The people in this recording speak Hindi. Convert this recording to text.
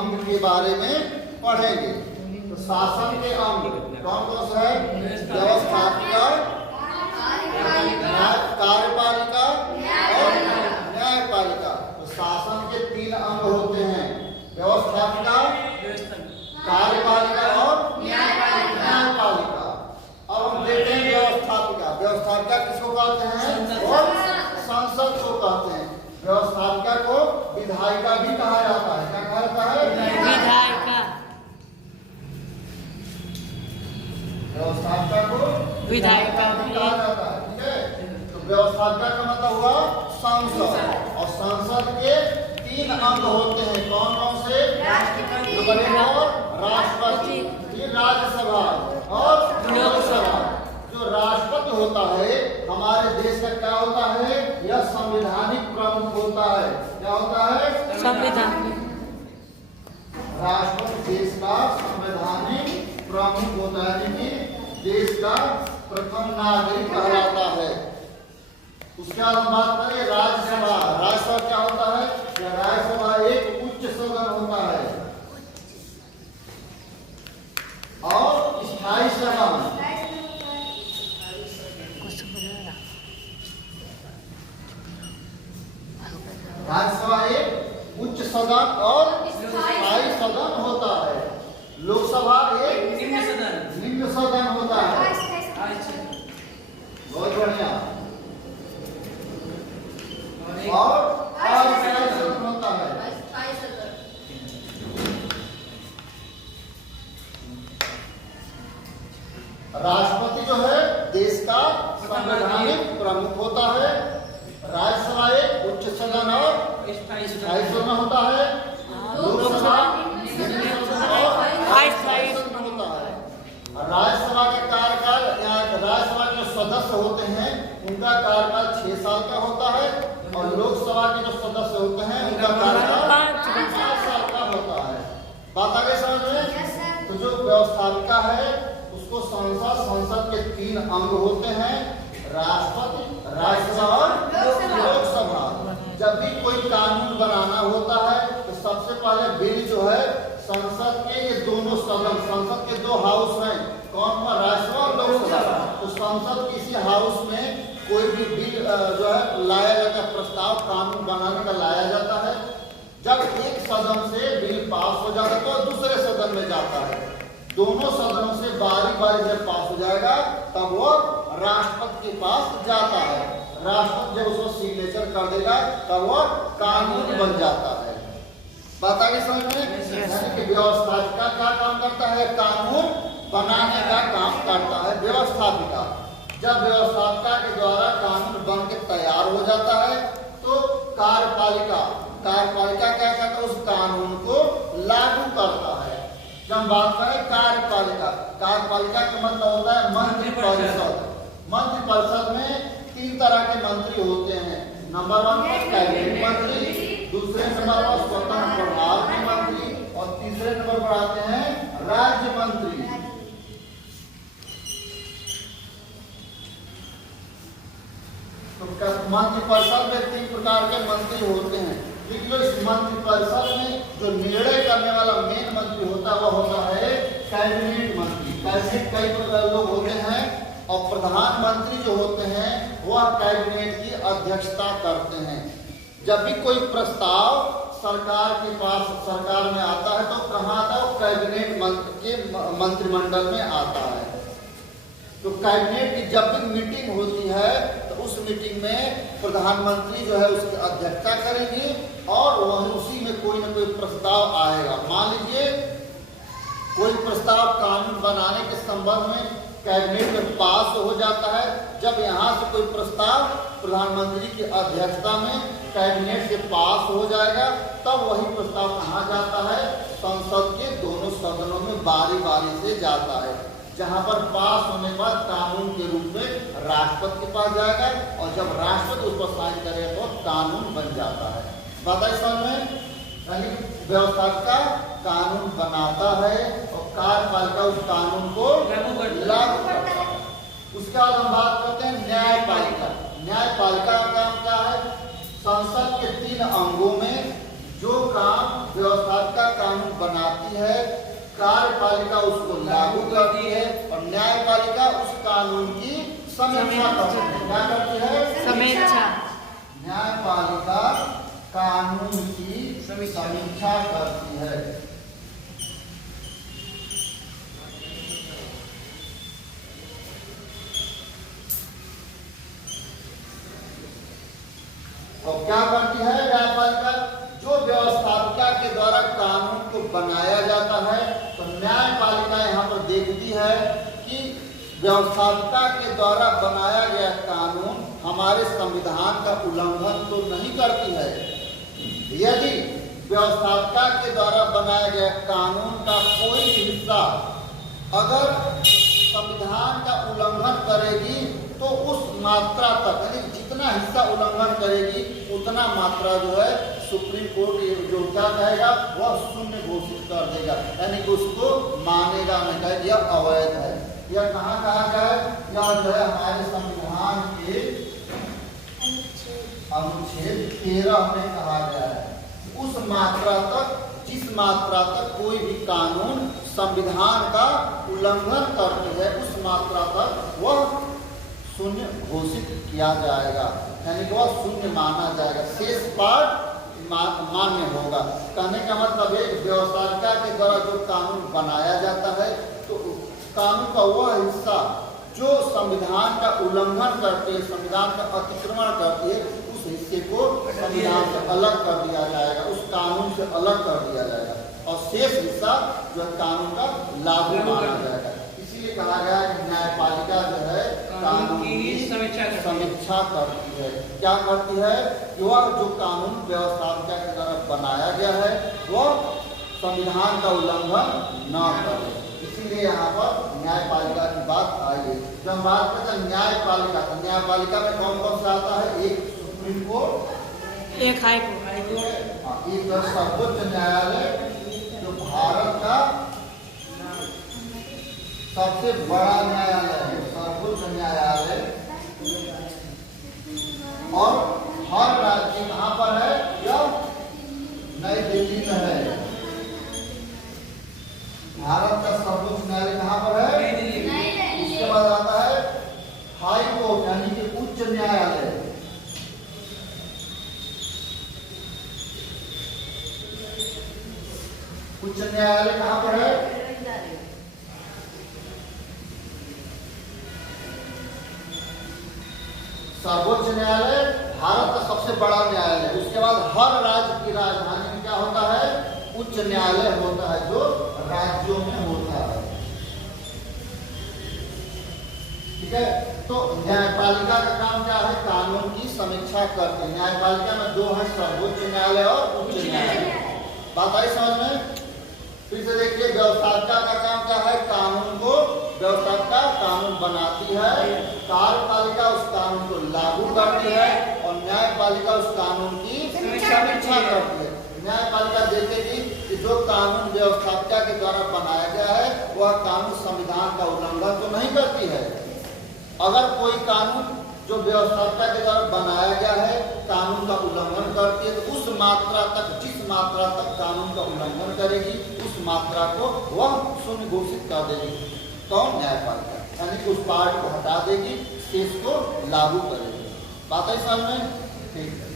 अंग के बारे में पढ़ेंगे। तो शासन के अंग कौन कौन से है? व्यवस्थापिका, कार्यपालिका और न्यायपालिका। तो शासन के 3 अंग होते हैं, व्यवस्थापिका, कार्यपालिका और न्यायपालिका। अब हम देखते हैं व्यवस्थापिका। व्यवस्थापिका किसको कहते हैं? और संसद को कहते हैं। व्यवस्थापिका को विधायिका भी कहा जाता है। क्या कहा जाता है? विधायिका। व्यवस्थापिका को विधायिका भी कहा जाता है। ठीक है, तो व्यवस्थापिका का मतलब हुआ संसद। और संसद के 3 अंग होते हैं। कौन कौन से? राष्ट्रपति, फिर राज्यसभा और लोकसभा। जो राष्ट्रपति होता है हमारे देश का क्या होता है? यह संवैधानिक प्रमुख होता है। क्या होता है? संवैधानिक। राष्ट्रपति देश का संवैधानिक प्रमुख होता है, यानी कि देश का प्रथम नागरिक कहलाता है। उसके बाद हम बात करें राज्यसभा। राज्यसभा क्या होता है? राज्यसभा एक उच्च सदन होता है और स्थायी सदन। राज्यसभा एक उच्च सदन और स्थायी सदन होता है। लोकसभा एक निम्न सदन होता है। बहुत बढ़िया। और अस्थायी सदन होता है। राष्ट्रपति जो है देश का संवैधानिक प्रमुख होता है। राज्यसभा एक उच्च सदन और स्थायी सदन होता है। लोकसभा होता है। राज्यसभा का कार्यकाल, राज्यसभा के सदस्य होते हैं उनका कार्यकाल 6 साल का होता है और लोकसभा के जो सदस्य होते हैं उनका कार्यकाल 5 साल का होता है। बात आगे समझ में? तो जो व्यवस्थापिका है उसको संसद के 3 अंग होते हैं, राष्ट्रपति, राज्यसभा और लोकसभा। जब भी कोई कानून बनाना होता है तो सबसे पहले बिल जो है संसद के ये दोनों सदन, संसद के 2 हाउस हैं, कौन कौन? राज्यसभा और लोकसभा। तो संसद किसी हाउस में कोई भी बिल जो है लाया जाता है, प्रस्ताव कानून बनाने का लाया जाता है। जब एक सदन से बिल पास हो जाता है तो दूसरे सदन में जाता है। दोनों सदनों से बारी बारी जब पास हो जाएगा तब वो राष्ट्रपति के पास जाता है। राष्ट्रपति जब उसको सिग्नेचर कर देगा तब वो कानून बन जाता है। बात आगे समझ में? यानी कि व्यवस्थापिका क्या काम करता है? कानून बनाने का काम करता है व्यवस्थापिका। जब व्यवस्थापिका के द्वारा कानून बन के तैयार हो जाता है तो कार्यपालिका क्या करता है? उस कानून को लागू करता है। जब बात करें कार्यपालिका, कार्यपालिका का मतलब होता है मंत्रिपरिषद। मंत्रिपरिषद में 3 तरह के मंत्री होते हैं। नंबर 1 पर कैबिनेट मंत्री, दूसरे नंबर पर स्वतंत्र प्रभार के मंत्री और तीसरे नंबर पर आते हैं राज्य मंत्री। तो मंत्रिपरिषद में 3 प्रकार के मंत्री होते हैं। लेकिन इस मंत्रिपरिषद में जो निर्णय करने वाला मेन मंत्री होता है वह होता है कैबिनेट मंत्री। कैबिनेट कई प्रकार लोग होते हैं और प्रधानमंत्री जो होते हैं वह कैबिनेट की अध्यक्षता करते हैं। जब भी कोई प्रस्ताव सरकार के पास, सरकार में आता है तो कहाँ आता है? कैबिनेट के मंत्रिमंडल में आता है। तो कैबिनेट की जब भी मीटिंग होती है तो उस मीटिंग में प्रधानमंत्री जो है उसकी अध्यक्षता करेंगे और वहीं उसी में कोई ना कोई प्रस्ताव आएगा। मान लीजिए कोई प्रस्ताव कानून बनाने के संबंध में कैबिनेट में पास हो जाता है। जब यहाँ से कोई प्रस्ताव प्रधानमंत्री की अध्यक्षता में कैबिनेट से पास हो जाएगा तब वही प्रस्ताव कहाँ जाता है? संसद के दोनों सदनों में बारी बारी से जाता है। जहां पर पास होने के बाद कानून के रूप में राष्ट्रपति के पास जाएगा और जब राष्ट्रपति उस पर साइन करेगा तो कानून बन जाता है। बताइए समझ में? यानी व्यवस्थापिका कानून बनाता है और कार्यपालिका उस कानून को लागू करता है। उसके बाद हम बात करते हैं न्यायपालिका। न्यायपालिका का काम क्या है? संसद के 3 अंगों में जो काम व्यवस्थापिका कानून बनाती है, कार्यपालिका उसको लागू करती है और न्यायपालिका उस कानून की समीक्षा करती है। क्या करती है? समीक्षा। न्यायपालिका कानून की समीक्षा करती है। और क्या करती है न्यायपालिका? जो व्यवस्थापिका के द्वारा कानून को बनाया जाता है, तो न्यायपालिका यहाँ पर देखती है कि व्यवस्थापिका के द्वारा बनाया गया कानून हमारे संविधान का उल्लंघन तो नहीं करती है। यदि व्यवस्थापिका के द्वारा बनाया गया कानून का कोई हिस्सा अगर संविधान का उल्लंघन करेगी, तो उस मात्रा तक, यानी जितना हिस्सा उल्लंघन करेगी उतना मात्रा जो है सुप्रीम कोर्ट जो क्या कहेगा वह शून्य घोषित कर देगा, यानी कि उसको मानेगा नहीं, कहेगा यह अवैध है। यह कहाँ कहा गया है? यह जो है हमारे संविधान के अनुच्छेद 13 में कहा गया है। उस मात्रा तक, जिस मात्रा तक कोई भी कानून संविधान का उल्लंघन करती है, उस मात्रा तक वह शून्य घोषित किया जाएगा, यानी कि वह शून्य माना जाएगा, शेष पार्ट मान्य होगा। कहने का मतलब है व्यवस्थापिका के द्वारा जो कानून बनाया जाता है, तो कानून का वह हिस्सा जो संविधान का उल्लंघन करते हैं, संविधान का अतिक्रमण करती है, उस हिस्से को संविधान से अलग कर दिया जाएगा, उस कानून से अलग कर दिया जाएगा और शेष हिस्सा जो है कानून का लागू माना जाएगा। इसीलिए कहा गया कि न्यायपालिका जो है कानून की समीक्षा करती है। क्या करती है? कि वह जो कानून व्यवस्थापिका के द्वारा बनाया गया है वह संविधान का उल्लंघन न करे। इसीलिए यहाँ पर न्यायपालिका की बात आई है। जब हम बात करते हैं न्यायपालिका, तो न्यायपालिका में कौन कौन सा आता है? एक सुप्रीम कोर्ट, एक हाई कोर्ट, एक सर्वोच्च न्यायालय जो भारत का सबसे बड़ा न्यायालय है, सर्वोच्च न्यायालय, और हर राज्य कहाँ पर है? यह नई दिल्ली में है। भारत का सर्वोच्च न्यायालय कहाँ पर है? उसके बाद आता है हाई कोर्ट, यानी कि उच्च न्यायालय। उच्च न्यायालय कहाँ पर है? सर्वोच्च न्यायालय भारत का सबसे बड़ा न्यायालय। उसके बाद हर राज्य की राजधानी में क्या होता है? उच्च न्यायालय होता है, जो राज्यों में होता है। ठीक है, तो न्यायपालिका का काम क्या है? कानून की समीक्षा करते हैं। न्यायपालिका में दो है, सर्वोच्च न्यायालय और उच्च न्यायालय। बात आई समझ में? फिर से देखिए, व्यवस्थापिका का काम क्या है? कानून को, व्यवस्थापिका कानून बनाती है, कार्यपालिका उस कानून को लागू करती है और न्यायपालिका उस कानून की समीक्षा करती है। न्यायपालिका देखेगी कि जो कानून व्यवस्थापिका के द्वारा बनाया गया है वह कानून संविधान का उल्लंघन तो नहीं करती है। अगर कोई कानून जो व्यवस्थापिका के द्वारा बनाया गया है कानून का उल्लंघन करती है, तो उस मात्रा तक, जिस मात्रा तक कानून का उल्लंघन करेगी उस मात्रा को वह शून्य घोषित कर देगी। कौन? न्यायपालिका, यानी कि उस पार्ट को हटा देगी, शेष को लागू करेगी। बात है समझ में? ठीक है।